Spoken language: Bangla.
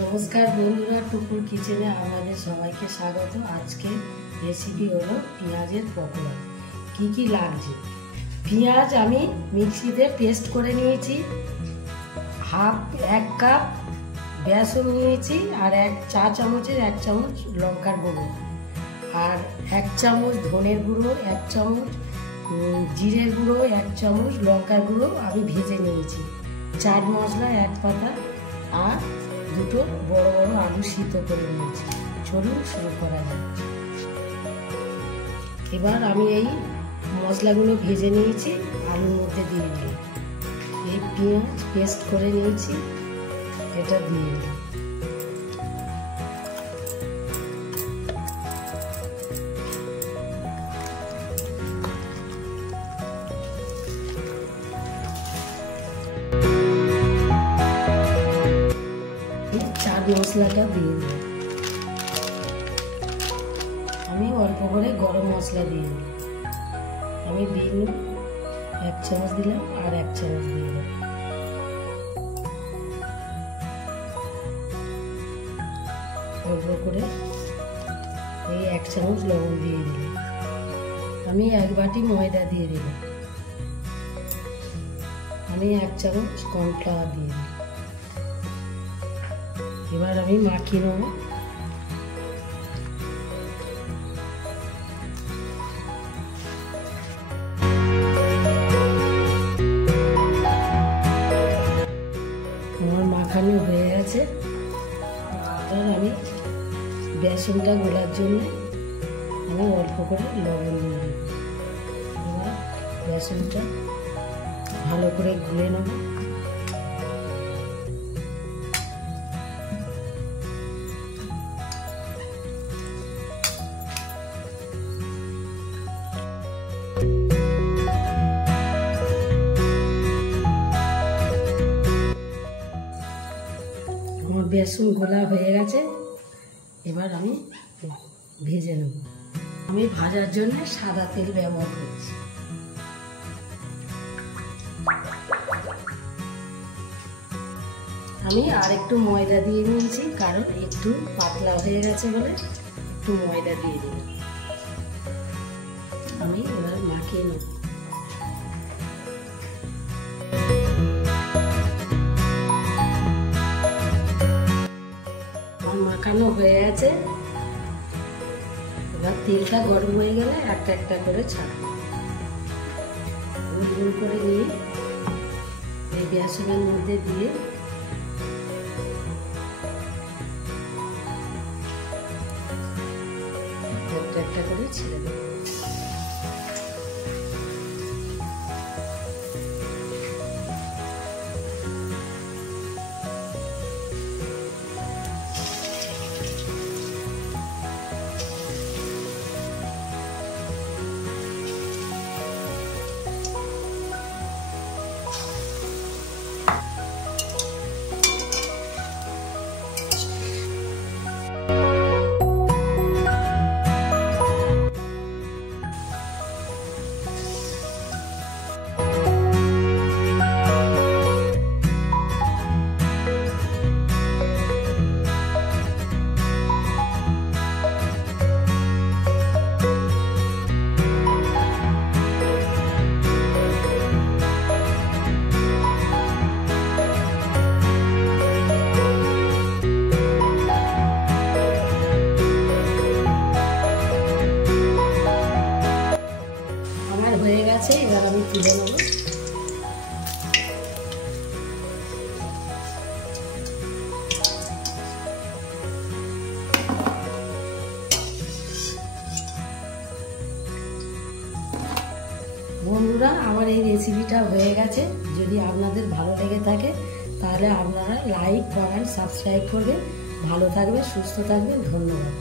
নমস্কার বন্ধুরা, টুকুর কিচেনে আপনাদের সবাইকে স্বাগত। আজকে রেসিপি হলো পেঁয়াজের পকোড়া। কি লাগছে? পেঁয়াজ আমি মিক্সিতে পেস্ট করে নিয়েছি, এক কাপ বেসন নিয়েছি, আর 1 চা চামচের 1 চামচ লঙ্কার গুঁড়ো, আর 1 চামচ ধনের গুঁড়ো, 1 চামচ জিরের গুঁড়ো, 1 চামচ লঙ্কার গুঁড়ো আমি ভেজে নিয়েছি, চাট মশলা 1 পাতা, আর 2টো বড় বড় আলু সিদ্ধ করে নিয়েছি। চলুন শুরু করা যাক। এবার আমি এই মশলাগুলো ভেজে নিয়েছি, আলুর মধ্যে দিয়ে দিই। এই পেঁয়াজ পেস্ট করে নিয়েছি, এটা দিয়ে দিই। চাট মশলাটা দিয়ে দিই। আমি অল্প করে গরম মশলা দিয়ে দিই। আমি দিয়ে 1 চামচ দিলাম, আর 1 চামচ দিয়ে দিলাম। অল্প করে এই 1 চামচ লবণ দিয়ে দিলাম। আমি 1 বাটি ময়দা দিয়ে দিলাম। আমি 1 চামচ কর্নফ্লাওয়ার দিয়ে দিলাম। এবার আমি মাখিয়ে নেব। আমার মাখানো হয়ে গেছে। আর আমি বেসনটা গোলার জন্য আমি অল্প করে লবণ দিয়ে দেব। এবার বেসনটা ভালো করে গুলে নেব। আমার বেসন গোলা হয়ে গেছে। এবার আমি ভেজে নেব। আমি ভাজার জন্য সাদা তেল ব্যবহার করছি। আমি আর একটু ময়দা দিয়ে নিয়েছি, কারণ একটু পাতলা হয়ে গেছে বলে একটু ময়দা দিয়ে দিলাম। আমি এবার মাখিয়ে নেব। মাখানো হয়ে গেছে। এবার তেলটা গরম হয়ে গেলে একটা একটা করে ছাড়াবো। গোল গোল করে নিয়ে এই বেসনের মধ্যে দিয়ে একটা একটা করে ছেড়ে দেবো। হয়ে গেছে, এবার আমি তুলে নেব। বন্ধুরা, আমার এই রেসিপিটা হয়ে গেছে। যদি আপনাদের ভালো লেগে থাকে তাহলে আপনারা লাইক, কমেন্ট, সাবস্ক্রাইব করবেন। ভালো থাকবেন, সুস্থ থাকবেন। ধন্যবাদ।